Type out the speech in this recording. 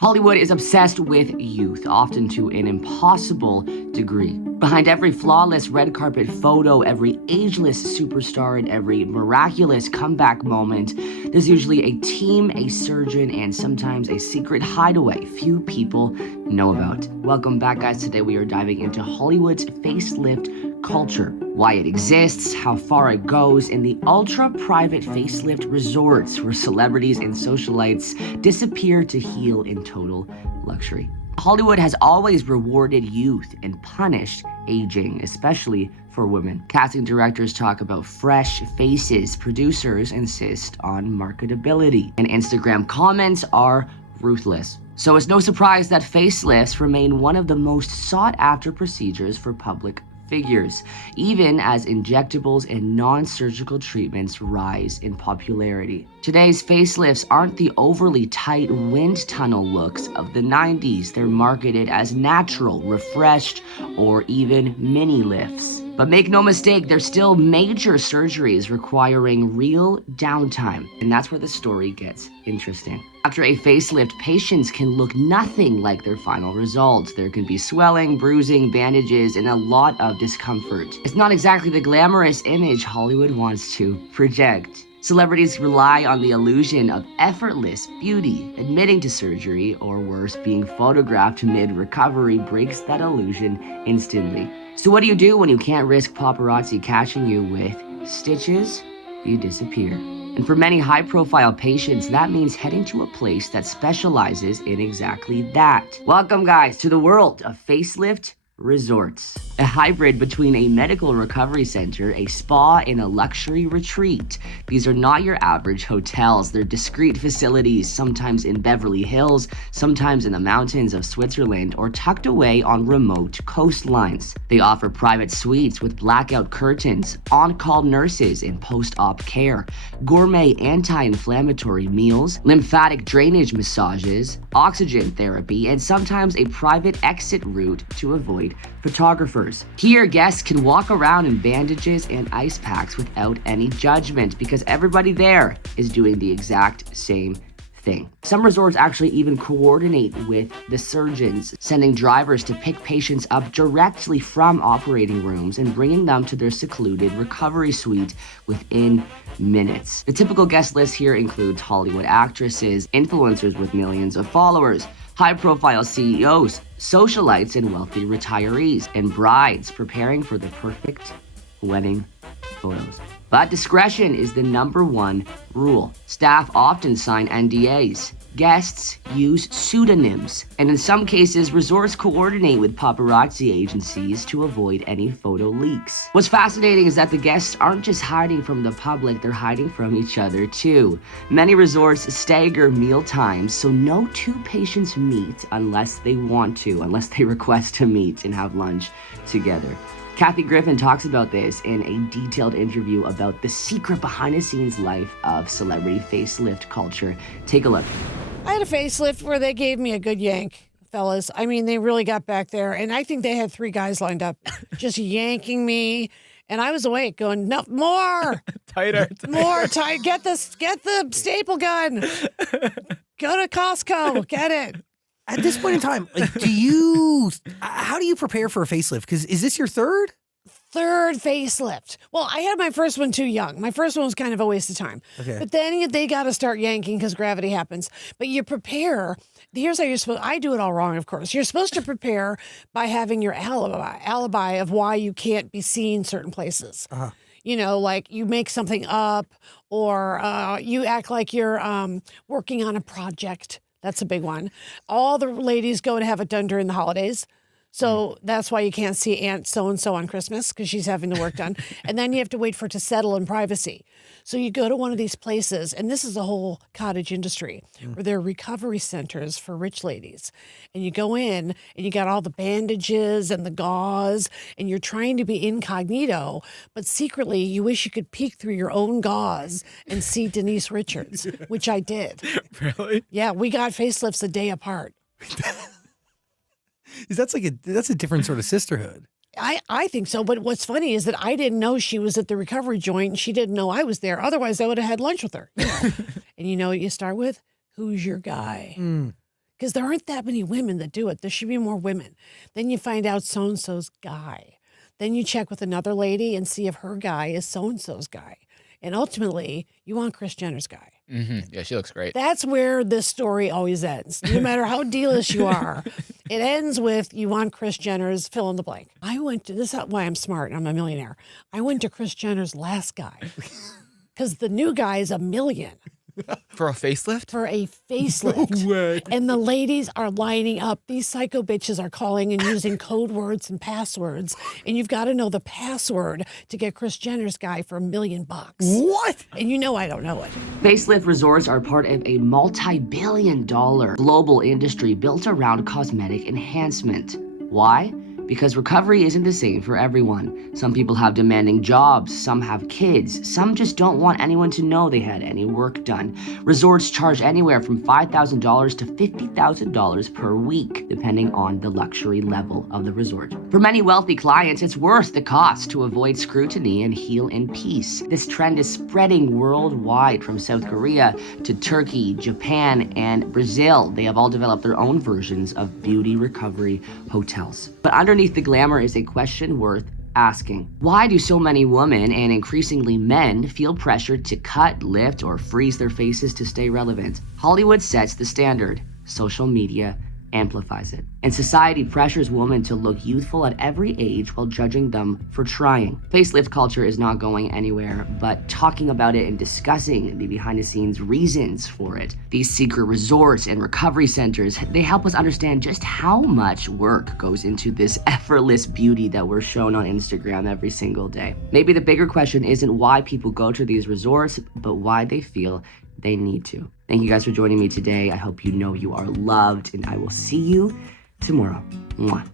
Hollywood is obsessed with youth, often to an impossible degree. Behind every flawless red carpet photo, every ageless superstar, and every miraculous comeback moment, there's usually a team, a surgeon, and sometimes a secret hideaway few people know about. Welcome back, guys. Today we are diving into Hollywood's facelift culture, why it exists, how far it goes, and the ultra-private facelift resorts where celebrities and socialites disappear to heal in total luxury. Hollywood has always rewarded youth and punished aging, especially for women. Casting directors talk about fresh faces, producers insist on marketability, and Instagram comments are ruthless. So it's no surprise that facelifts remain one of the most sought-after procedures for public figures, even as injectables and non-surgical treatments rise in popularity. Today's facelifts aren't the overly tight wind tunnel looks of the 90s. They're marketed as natural, refreshed, or even mini lifts. But make no mistake, they're still major surgeries requiring real downtime. And that's where the story gets interesting. After a facelift, patients can look nothing like their final results. There can be swelling, bruising, bandages, and a lot of discomfort. It's not exactly the glamorous image Hollywood wants to project. Celebrities rely on the illusion of effortless beauty. Admitting to surgery, or worse, being photographed mid-recovery, breaks that illusion instantly. So what do you do when you can't risk paparazzi catching you with stitches? You disappear. And for many high-profile patients, that means heading to a place that specializes in exactly that. Welcome, guys, to the world of facelift resorts, a hybrid between a medical recovery center, a spa, and a luxury retreat. These are not your average hotels. They're discreet facilities, sometimes in Beverly Hills, sometimes in the mountains of Switzerland, or tucked away on remote coastlines. They offer private suites with blackout curtains, on-call nurses, and post-op care, gourmet anti-inflammatory meals, lymphatic drainage massages, oxygen therapy, and sometimes a private exit route to avoid photographers. Here, guests can walk around in bandages and ice packs without any judgment because everybody there is doing the exact same thing. Some resorts actually even coordinate with the surgeons, sending drivers to pick patients up directly from operating rooms and bringing them to their secluded recovery suite within minutes. The typical guest list here includes Hollywood actresses, influencers with millions of followers, high-profile CEOs, socialites, and wealthy retirees, and brides preparing for the perfect wedding photos. But discretion is the #1 rule. Staff often sign NDAs. Guests use pseudonyms. And in some cases, resorts coordinate with paparazzi agencies to avoid any photo leaks. What's fascinating is that the guests aren't just hiding from the public, they're hiding from each other too. Many resorts stagger meal times, so no two patients meet unless they want to, unless they request to meet and have lunch together. Kathy Griffin talks about this in a detailed interview about the secret behind-the-scenes life of celebrity facelift culture. Take a look. I had a facelift where they gave me a good yank, fellas. I mean, they really got back there, and I think they had 3 guys lined up just yanking me, and I was awake going, no, more! Tighter. More tight. Get the staple gun. Go to Costco. Get it. At this point in time, how do you prepare for a facelift? Because is this your third? Third facelift. Well, I had my first one too young. My first one was kind of a waste of time. Okay. But then they got to start yanking because gravity happens. But you prepare. Here's how you're supposed. I do it all wrong, of course. You're supposed to prepare by having your alibi of why you can't be seen certain places. Uh-huh. You know, like you make something up, or you act like you're working on a project. That's a big one. All the ladies go to have it done during the holidays. So that's why you can't see Aunt so-and-so on Christmas, because she's having the work done. And then you have to wait for it to settle in privacy. So you go to one of these places, and this is a whole cottage industry, where there are recovery centers for rich ladies. And you go in, and you got all the bandages and the gauze, and you're trying to be incognito, but secretly you wish you could peek through your own gauze and see Denise Richards, which I did. Really? Yeah, we got facelifts a day apart. That's a different sort of sisterhood. I think so. But what's funny is that I didn't know she was at the recovery joint and she didn't know I was there. Otherwise, I would have had lunch with her. And you know what you start with? Who's your guy? because there aren't that many women that do it. There should be more women. Then you find out so-and-so's guy. Then you check with another lady and see if her guy is so-and-so's guy. And ultimately, you want Kris Jenner's guy. Yeah, she looks great. That's where this story always ends. No matter how dealish you are, it ends with you want Kris Jenner's fill in the blank. This is why I'm smart and I'm a millionaire. I went to Kris Jenner's last guy because the new guy is $1 million. For a facelift? For a facelift. No way. And the ladies are lining up. These psycho bitches are calling and using code words and passwords. And you've got to know the password to get Kris Jenner's guy for $1 million. What? And you know I don't know it. Facelift resorts are part of a multi-billion-dollar global industry built around cosmetic enhancement. Why? Because recovery isn't the same for everyone. Some people have demanding jobs, some have kids, some just don't want anyone to know they had any work done. Resorts charge anywhere from $5,000 to $50,000 per week, depending on the luxury level of the resort. For many wealthy clients, it's worth the cost to avoid scrutiny and heal in peace. This trend is spreading worldwide from South Korea to Turkey, Japan, and Brazil. They have all developed their own versions of beauty recovery hotels. But underneath the glamour is a question worth asking. Why do so many women and increasingly men feel pressured to cut, lift, or freeze their faces to stay relevant? Hollywood sets the standard. Social media amplifies it. And society pressures women to look youthful at every age while judging them for trying. Facelift culture is not going anywhere, but talking about it and discussing the behind-the-scenes reasons for it. These secret resorts and recovery centers, they help us understand just how much work goes into this effortless beauty that we're shown on Instagram every single day. Maybe the bigger question isn't why people go to these resorts, but why they feel they need to. Thank you guys for joining me today. I hope you know you are loved, and I will see you tomorrow. Mwah.